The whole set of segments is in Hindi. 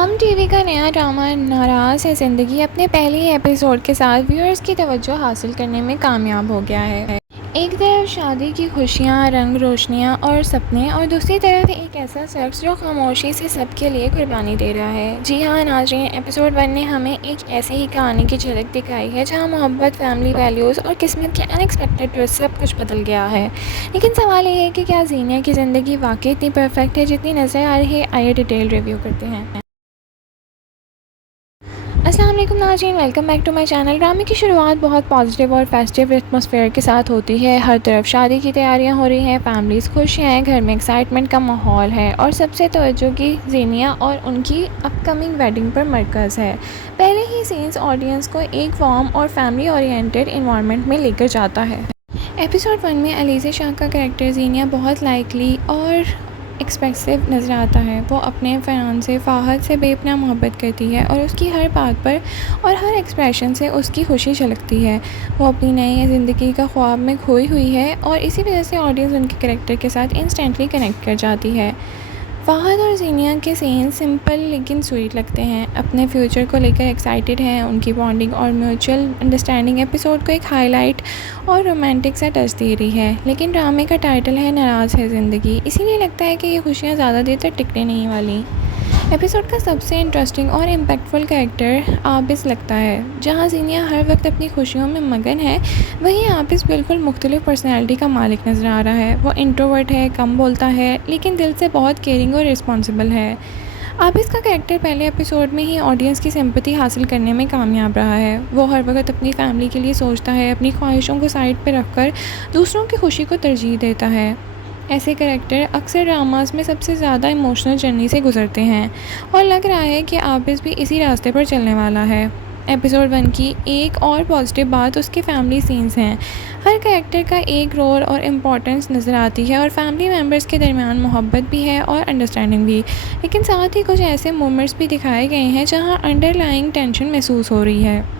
हम टीवी का नया ड्रामा नाराज़ है ज़िंदगी अपने पहले ही एपिसोड के साथ व्यूअर्स की तवज्जो हासिल करने में कामयाब हो गया है। एक तरफ शादी की खुशियाँ, रंग रोशनियाँ और सपने, और दूसरी तरफ एक ऐसा शख्स जो खामोशी से सबके लिए कुर्बानी दे रहा है। जी हाँ नाज़रीन, एपिसोड 1 ने हमें एक ऐसी ही कहानी की झलक दिखाई है जहाँ मोहब्बत, फैमिली वैल्यूज़ और किस्मत के अनएक्सपेक्टेड ट्विस्ट सब कुछ बदल गया है। लेकिन सवाल ये है कि क्या ज़ीनिया की ज़िंदगी वाकई इतनी परफेक्ट है जितनी नज़र आ रही है? आइए डिटेल रिव्यू करते हैं। अस्सलाम वालेकुम नाज़रीन, welcome back to my channel. ड्रामे की शुरुआत बहुत पॉजिटिव और फेस्टिव एटमॉस्फेयर के साथ होती है। हर तरफ शादी की तैयारियां हो रही हैं, फैमिलीज़ खुश हैं, घर में एक्साइटमेंट का माहौल है और सबसे तवज्जो की ज़ीनिया और उनकी अपकमिंग वेडिंग पर मरकज़ है। पहले ही सीन्स ऑडियंस को एक वार्म और फैमिली ओरिएंटेड इन्वायरमेंट में लेकर जाता है। एपिसोड 1 में अलीज़ा शाह का कैरेक्टर ज़ीनिया बहुत लाइकली और एक्सप्रेसिव नज़र आता है। वो अपने फियांसे फ़ाहद से बेपनाह मोहब्बत करती है और उसकी हर बात पर और हर एक्सप्रेशन से उसकी खुशी झलकती है। वो अपनी नई ज़िंदगी का ख्वाब में खोई हुई है और इसी वजह से ऑडियंस उनके कैरेक्टर के साथ इंस्टेंटली कनेक्ट कर जाती है। फ़ाहद और ज़ीनिया के सीन सिंपल लेकिन स्वीट लगते हैं। अपने फ्यूचर को लेकर एक्साइटेड हैं। उनकी बॉन्डिंग और म्यूचुअल अंडरस्टैंडिंग एपिसोड को एक हाईलाइट और रोमांटिक सा टच दे रही है। लेकिन ड्रामे का टाइटल है नाराज़ है ज़िंदगी, इसीलिए लगता है कि ये खुशियाँ ज़्यादा देर तक टिकने नहीं वाली। एपिसोड का सबसे इंटरेस्टिंग और इम्पैक्टफुल कैरेक्टर आबिस लगता है। जहाँ ज़ीनिया हर वक्त अपनी खुशियों में मगन है, वहीं आबिस बिल्कुल मुख्तलिफ पर्सनैलिटी का मालिक नज़र आ रहा है। वो इंट्रोवर्ट है, कम बोलता है, लेकिन दिल से बहुत केयरिंग और रिस्पॉन्सिबल है। आबिस का कैरेक्टर पहले एपिसोड में ही ऑडियंस की सिंपैथी हासिल करने में कामयाब रहा है। वो हर वक्त अपनी फैमिली के लिए सोचता है, अपनी ख्वाहिशों को साइड पर रखकर दूसरों की खुशी को तरजीह देता है। ऐसे कैरेक्टर अक्सर ड्रामास में सबसे ज़्यादा इमोशनल जर्नी से गुजरते हैं और लग रहा है कि आबिस भी इसी रास्ते पर चलने वाला है। एपिसोड 1 की एक और पॉजिटिव बात उसके फैमिली सीन्स हैं। हर कैरेक्टर का एक रोल और इम्पोर्टेंस नज़र आती है और फैमिली मेम्बर्स के दरमियान मोहब्बत भी है और अंडरस्टैंडिंग भी। लेकिन साथ ही कुछ ऐसे मोमेंट्स भी दिखाए गए हैं जहाँ अंडरलाइंग टेंशन महसूस हो रही है।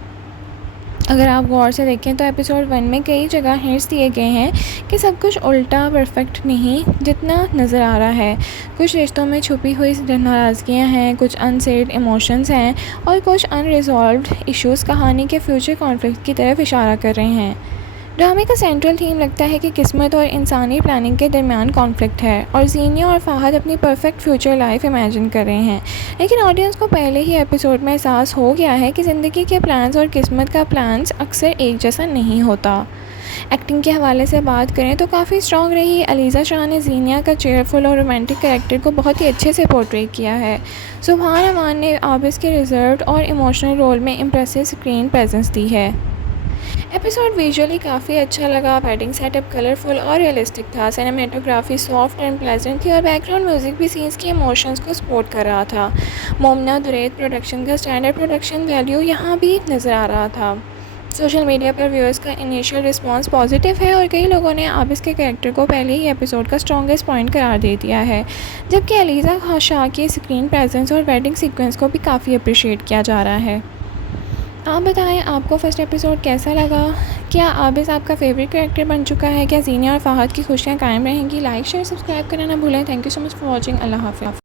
अगर आप गौर से देखें तो एपिसोड 1 में कई जगह हिंट्स दिए गए हैं कि सब कुछ उल्टा परफेक्ट नहीं जितना नज़र आ रहा है। कुछ रिश्तों में छुपी हुई नाराज़गियाँ हैं, कुछ अनसेड इमोशंस हैं और कुछ अनरिजॉल्व्ड इश्यूज़ कहानी के फ्यूचर कॉन्फ्लिक्ट की तरफ इशारा कर रहे हैं। ड्रामे का सेंट्रल थीम लगता है कि किस्मत और इंसानी प्लानिंग के दरमियान कॉन्फ्लिक्ट है और ज़ीनिया और फ़ाहद अपनी परफेक्ट फ्यूचर लाइफ इमेजिन कर रहे हैं। लेकिन ऑडियंस को पहले ही एपिसोड में एहसास हो गया है कि ज़िंदगी के प्लान्स और किस्मत का प्लान्स अक्सर एक जैसा नहीं होता। एक्टिंग के हवाले से बात करें तो काफ़ी स्ट्रॉन्ग रही। अलीज़ा शाह ने ज़ीनिया का चेयरफुल और रोमांटिक कैरेक्टर को बहुत ही अच्छे से पोर्ट्रे किया है। सुभान अमान ने आबिस के रिजर्व्ड और इमोशनल रोल में इम्प्रेसिव स्क्रीन प्रेजेंस दी है। एपिसोड विजुअली काफ़ी अच्छा लगा। वेडिंग सेटअप कलरफुल और रियलिस्टिक था। सिनेमेटोग्राफी सॉफ्ट एंड प्लेजेंट थी और बैकग्राउंड म्यूज़िक भी सीन्स के इमोशंस को सपोर्ट कर रहा था। मोमना दुरैत प्रोडक्शन का स्टैंडर्ड प्रोडक्शन वैल्यू यहाँ भी नज़र आ रहा था। सोशल मीडिया पर व्यूअर्स का इनिशियल रिस्पांस पॉजिटिव है और कई लोगों ने आबिस के कैरेक्टर को पहले ही एपिसोड का स्ट्रॉन्गेस्ट पॉइंट करार दे दिया है, जबकि अलीज़ा शाह की स्क्रीन प्रेजेंस और वेडिंग सीक्वेंस को भी काफ़ी अप्रिशिएट किया जा रहा है। आप बताएं आपको फर्स्ट एपिसोड कैसा लगा? क्या आबिस आपका फेवरेट कैरेक्टर बन चुका है? क्या ज़ीनिया और फ़ाहद की खुशियाँ कायम रहेंगी? लाइक शेयर सब्सक्राइब करना ना भूलें। Thank you so much for watching. अल्लाह हाफ़िज़।